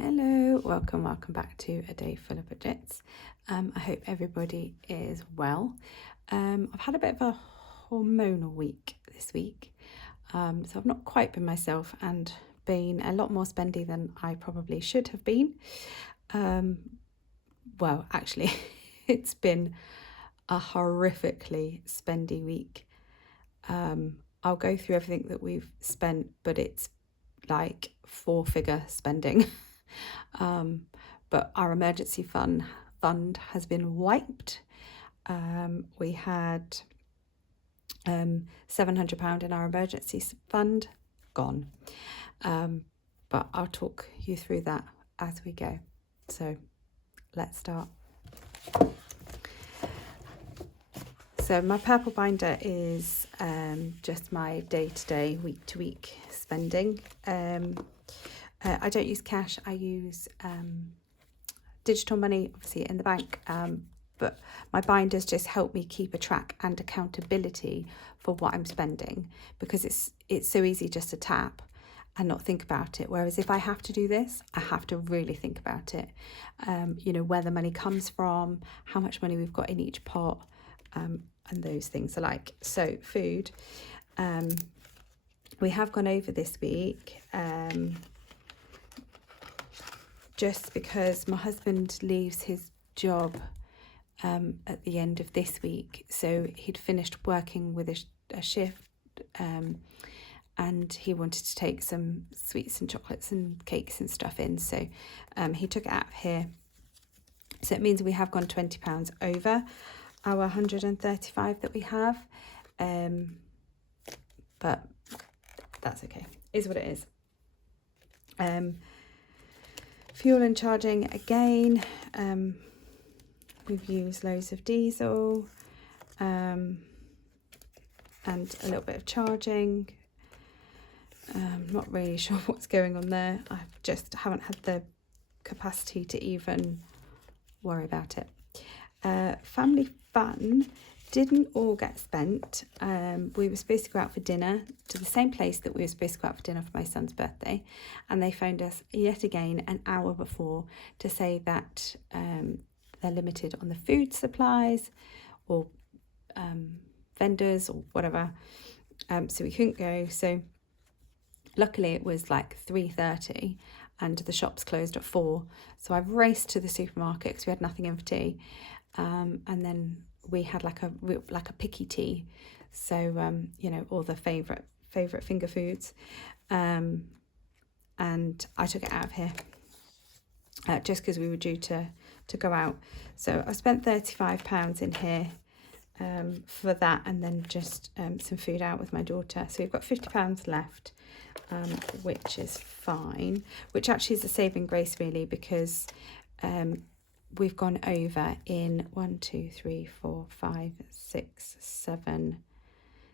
Hello, welcome back to A Day Full of Budgets. I hope everybody is well. I've had a bit of a hormonal week this week, so I've not quite been myself and been a lot more spendy than I probably should have been. Well, actually, it's been a horrifically spendy week. I'll go through everything that we've spent, but it's like four-figure spending. But our emergency fund has been wiped. We had £700 in our emergency fund, gone. But I'll talk you through that as we go. So let's start. So my purple binder is just my day-to-day, week-to-week spending. I don't use cash. I use digital money, obviously in the bank, but my binders just help me keep a track and accountability for what I'm spending, because it's so easy just to tap and not think about it. Whereas if I have to do this, I have to really think about it. Where the money comes from, how much money we've got in each pot, and those things alike. So food, we have gone over this week. Just because my husband leaves his job at the end of this week. So he'd finished working with a shift and he wanted to take some sweets and chocolates and cakes and stuff in. So he took it out of here. So it means we have gone £20 over our 135 that we have. But that's okay. Is what it is. Fuel and charging again, we've used loads of diesel and a little bit of charging. Not really sure what's going on there. I just haven't had the capacity to even worry about it. Family fun didn't all get spent. We were supposed to go out for dinner to the same place that we were supposed to go out for dinner for my son's birthday, and they phoned us yet again an hour before to say that they're limited on the food supplies or vendors or whatever, so we couldn't go. So luckily it was like 3:30 and the shops closed at 4, so I've raced to the supermarket because we had nothing in for tea, and then we had like a picky tea, so all the favorite finger foods, and I took it out of here just because we were due to go out. So I spent £35 in here for that, and then just some food out with my daughter. So we've got £50 left, which is fine, which actually is a saving grace really, because we've gone over in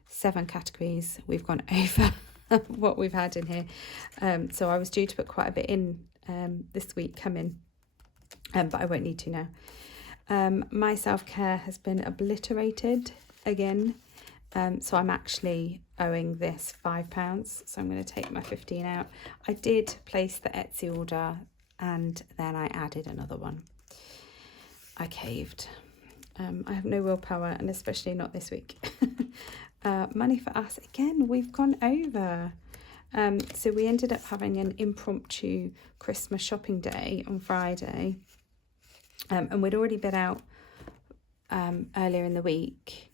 7 categories. We've gone over what we've had in here. So I was due to put quite a bit in this week coming, but I won't need to now. My self-care has been obliterated again. So I'm actually owing this £5. So I'm going to take my 15 out. I did place the Etsy order and then I added another one. I caved. I have no willpower, and especially not this week. Money for us, again, we've gone over. So we ended up having an impromptu Christmas shopping day on Friday. And we'd already been out earlier in the week.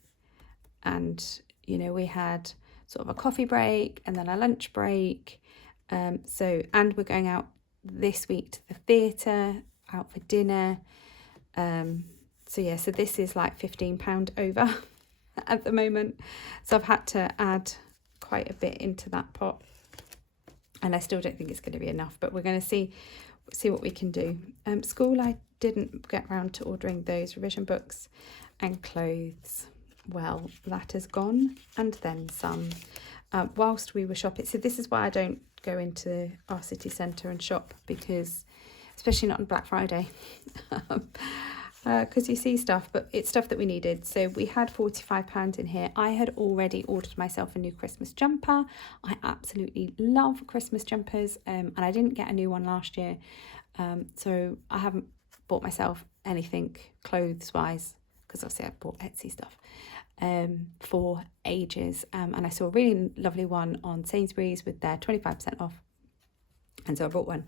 And, we had sort of a coffee break and then a lunch break. And we're going out this week to the theatre, out for dinner. So this is like £15 over at the moment. So I've had to add quite a bit into that pot, and I still don't think it's going to be enough, but we're going to see what we can do. School, I didn't get around to ordering those revision books, and clothes, well, that has gone and then some. Whilst we were shopping, so this is why I don't go into our city centre and shop, because especially not on Black Friday. because you see stuff, but it's stuff that we needed. So we had £45 in here. I had already ordered myself a new Christmas jumper. I absolutely love Christmas jumpers, and I didn't get a new one last year. So I haven't bought myself anything clothes-wise, because obviously I bought Etsy stuff for ages. And I saw a really lovely one on Sainsbury's with their 25% off. And so I bought one.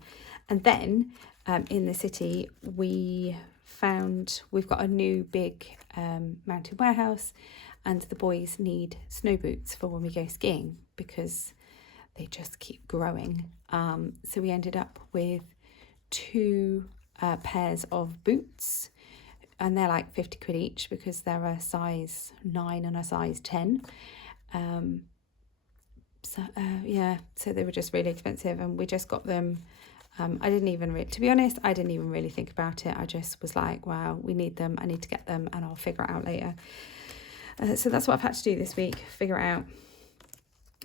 And then in the city, we've got a new big mountain warehouse, and the boys need snow boots for when we go skiing because they just keep growing. So we ended up with 2 pairs of boots, and they're like 50 quid each because they're a size 9 and a size 10. So they were just really expensive, and we just got them. I didn't even to be honest, I didn't even really think about it. I just was like, wow, we need them, I need to get them, and I'll figure it out later. So that's what I've had to do this week, figure it out.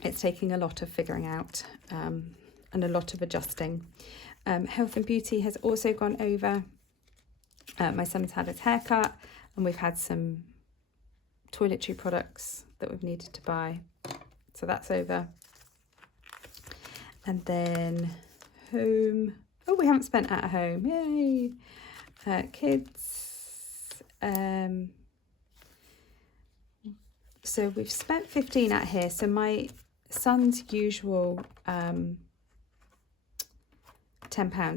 It's taking a lot of figuring out and a lot of adjusting. Health and beauty has also gone over. My son's had his haircut, and we've had some toiletry products that we've needed to buy. So that's over. And then home. Oh, we haven't spent at home. Yay. Kids. So we've spent 15 out here. So my son's usual £10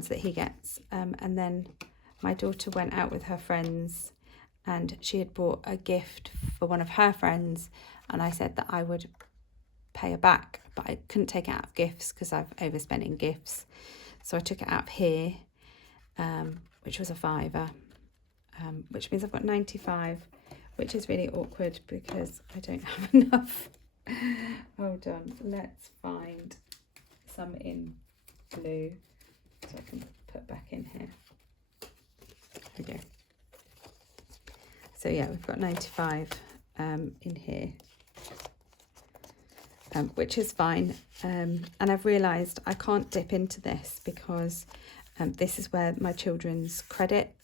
that he gets. And then my daughter went out with her friends, and she had bought a gift for one of her friends, and I said that I would pay her back, but I couldn't take it out of gifts because I've overspent in gifts. So I took it out of here, which was a £5, which means I've got 95, which is really awkward because I don't have enough. Hold on, let's find some in blue so I can put back in here. There we go. So yeah, we've got 95 in here, which is fine. And I've realised I can't dip into this because this is where my children's credit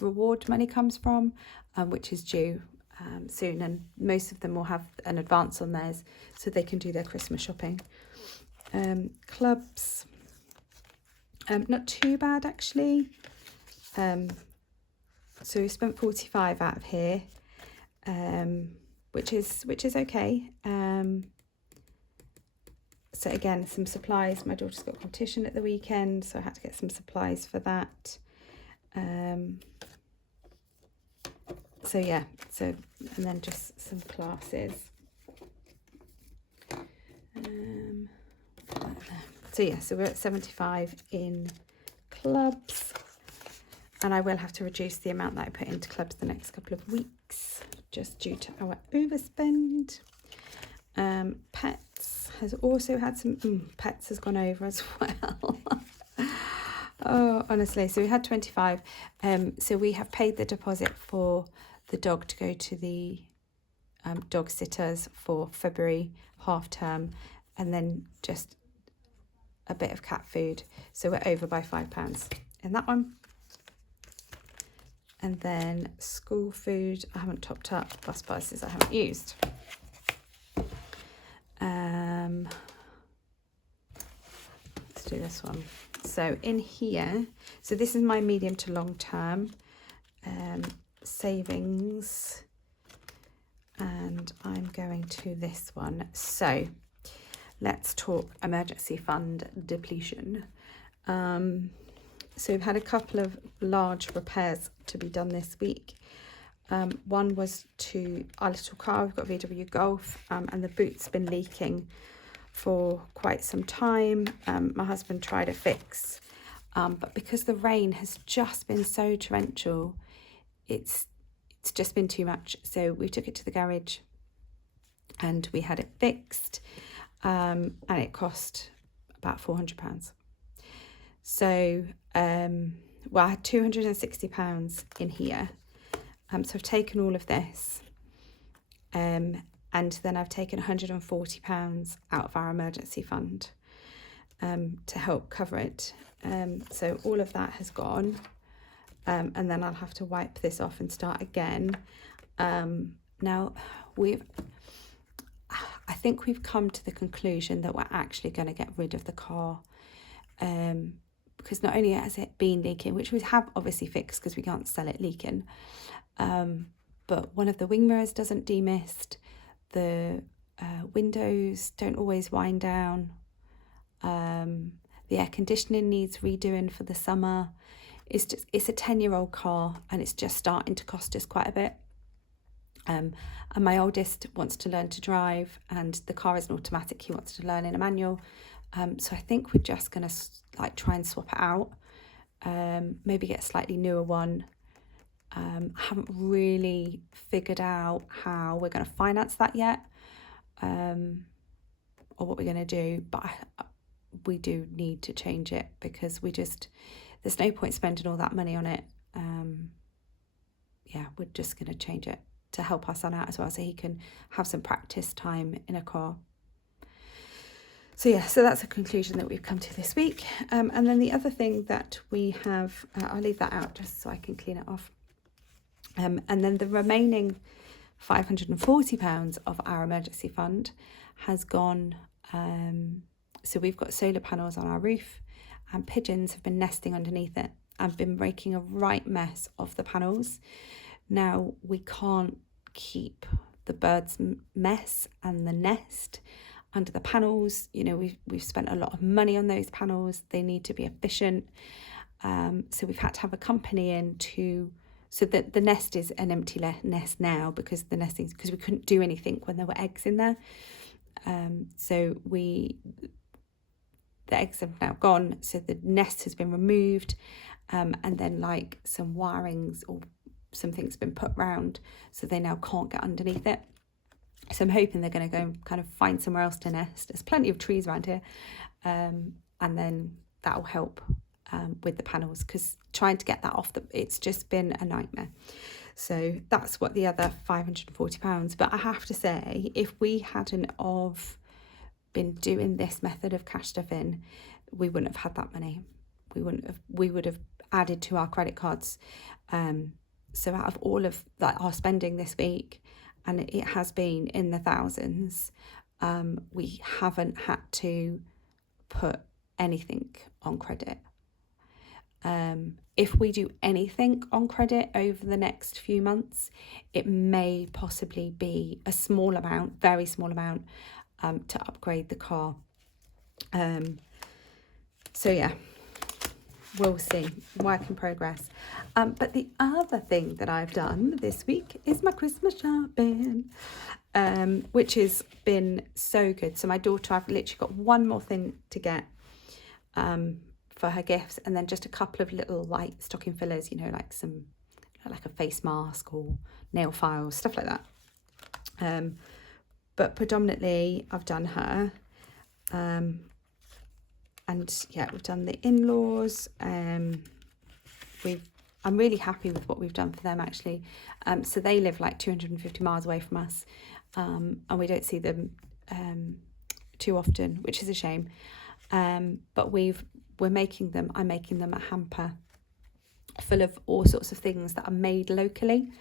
reward money comes from, which is due soon, and most of them will have an advance on theirs so they can do their Christmas shopping. Clubs, not too bad actually. So we spent 45 out of here, which is okay. So again, some supplies. My daughter's got a competition at the weekend, so I had to get some supplies for that. So yeah, and then just some classes. So yeah, so we're at 75 in clubs, and I will have to reduce the amount that I put into clubs the next couple of weeks, just due to our overspend. Pets has also had some, pets has gone over as well. Oh, honestly, so we had 25. So we have paid the deposit for the dog to go to the dog sitters for February half term, and then just a bit of cat food. So we're over by £5 in that one. And then school food, I haven't topped up, bus passes I haven't used. Let's do this one. So in here, so this is my medium to long term savings, and I'm going to this one. So let's talk emergency fund depletion. So we've had a couple of large repairs to be done this week. One was to our little car. We've got VW Golf, and the boot's been leaking for quite some time. My husband tried a fix, but because the rain has just been so torrential, it's just been too much. So we took it to the garage and we had it fixed, and it cost about £400. So well, I had £260 in here. So I've taken all of this, and then I've taken £140 out of our emergency fund to help cover it. So all of that has gone. and then I'll have to wipe this off and start again. Now I think we've come to the conclusion that we're actually going to get rid of the car, because not only has it been leaking, which we have obviously fixed because we can't sell it leaking, but one of the wing mirrors doesn't demist, the windows don't always wind down, the air conditioning needs redoing for the summer. It's a 10-year-old car, and it's just starting to cost us quite a bit. And my oldest wants to learn to drive, and the car is an automatic. He wants to learn in a manual. So I think we're just going to try and swap it out. Maybe get a slightly newer one. I haven't really figured out how we're going to finance that yet, or what we're going to do. But we do need to change it, because there's no point spending all that money on it. We're just going to change it to help our son out as well, so he can have some practice time in a car. So that's a conclusion that we've come to this week. And then the other thing that we have, I'll leave that out just so I can clean it off. And then the remaining £540 of our emergency fund has gone. So we've got solar panels on our roof, and pigeons have been nesting underneath it and been making a right mess of the panels. Now, we can't keep the birds' mess and the nest under the panels. We've spent a lot of money on those panels. They need to be efficient. So we've had to have a company in so that the nest is an empty nest now, because because we couldn't do anything when there were eggs in there. So the eggs have now gone, so the nest has been removed, and then some wirings or something's been put round, so they now can't get underneath it. So I'm hoping they're going to go and kind of find somewhere else to nest. There's plenty of trees around here, and then that will help with the panels, because trying to get that off, it's just been a nightmare. So that's what the other £540. But I have to say, if we hadn't of been doing this method of cash stuff in, we wouldn't have had that money. We would have added to our credit cards. So out of all of our spending this week, and it has been in the thousands, we haven't had to put anything on credit. If we do anything on credit over the next few months, it may possibly be a small amount, very small amount, to upgrade the car. We'll see. Work in progress. But the other thing that I've done this week is my Christmas shopping, which has been so good. So my daughter, I've literally got one more thing to get for her gifts, and then just a couple of little stocking fillers, some a face mask or nail files, stuff like that. But predominantly I've done her. We've done the in-laws. I'm really happy with what we've done for them, actually. So they live 250 miles away from us, and we don't see them too often, which is a shame. But I'm making them a hamper full of all sorts of things that are made locally.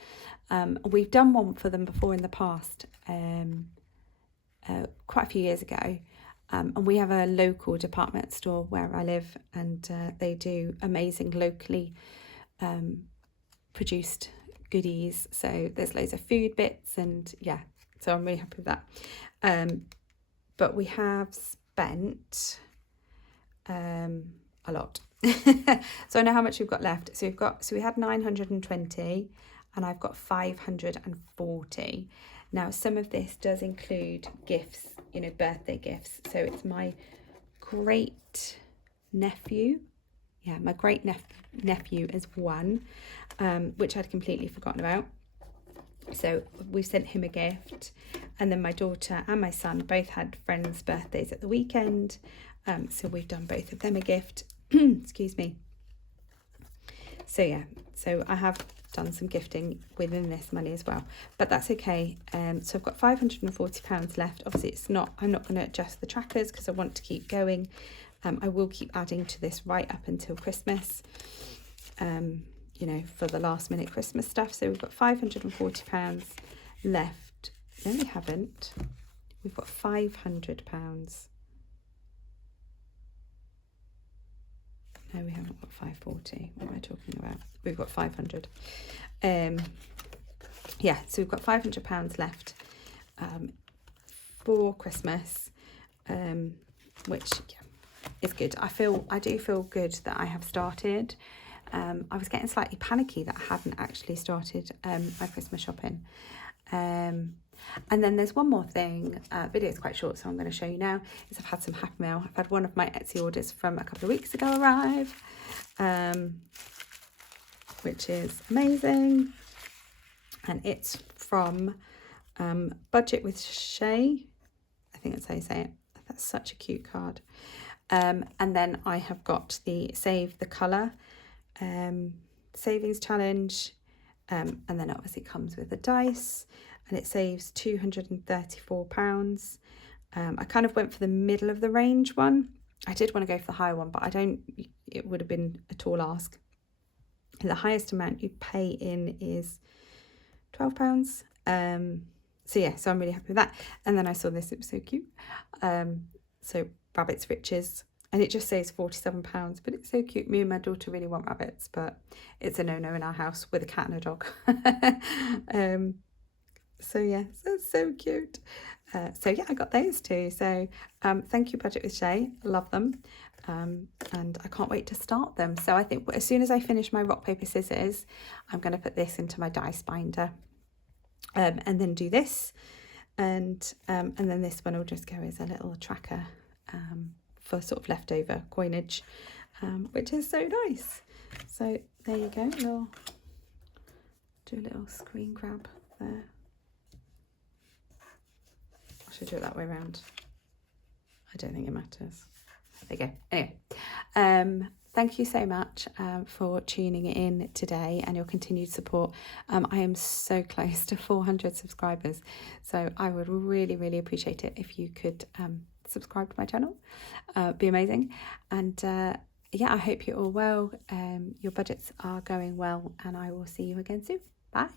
We've done one for them before in the past, quite a few years ago. And we have a local department store where I live, and they do amazing locally produced goodies. So there's loads of food bits, and so I'm really happy with that. But we have spent a lot. So I know how much we've got left. So we had 920, and I've got 540. Now, some of this does include gifts, birthday gifts. So it's my great nephew. My great nephew is one, which I'd completely forgotten about. So we sent him a gift, and then my daughter and my son both had friends' birthdays at the weekend. So we've done both of them a gift. Excuse me. So I have done some gifting within this money as well, but that's okay. So I've got £540 left. Obviously I'm not going to adjust the trackers because I want to keep going. I will keep adding to this right up until Christmas. you know, for the last minute Christmas stuff. So we've got £540 left. No, we haven't. We've got £500. No, we haven't got 540. What am I talking about? We've got 500. Yeah, so we've got £500 left for Christmas, which is good. I do feel good that I have started. I was getting slightly panicky that I hadn't actually started my Christmas shopping. And then there's one more thing. Video is quite short, so I'm going to show you now. Is I've had some Happy Mail. I've had one of my Etsy orders from a couple of weeks ago arrive, which is amazing. And it's from Budget with Shay. I think that's how you say it. That's such a cute card. And then I have got the Save the Colour savings challenge. And then obviously comes with a dice. And it saves £234. I kind of went for the middle of the range one. I did want to go for the higher one, but it would have been a tall ask. The highest amount you pay in is £12. So yeah, so I'm really happy with that. And then I saw this, it was so cute. So Rabbit's Riches, and it just says £47, but it's so cute. Me and my daughter really want rabbits, but it's a no-no in our house with a cat and a dog. So yeah, so it's so cute. So yeah, I got those two. So thank you, Budget with Shay. Love them. And I can't wait to start them. So I think as soon as I finish my rock, paper, scissors, I'm going to put this into my dice binder, and then do this. And then this one will just go as a little tracker for sort of leftover coinage, which is so nice. So there you go. Do a little screen grab there. I should do it that way around. I don't think it matters. There you go. Anyway, thank you so much for tuning in today and your continued support. I am so close to 400 subscribers, so I would really, really appreciate it if you could subscribe to my channel. Be amazing. And yeah, I hope you're all well. Your budgets are going well, and I will see you again soon. Bye.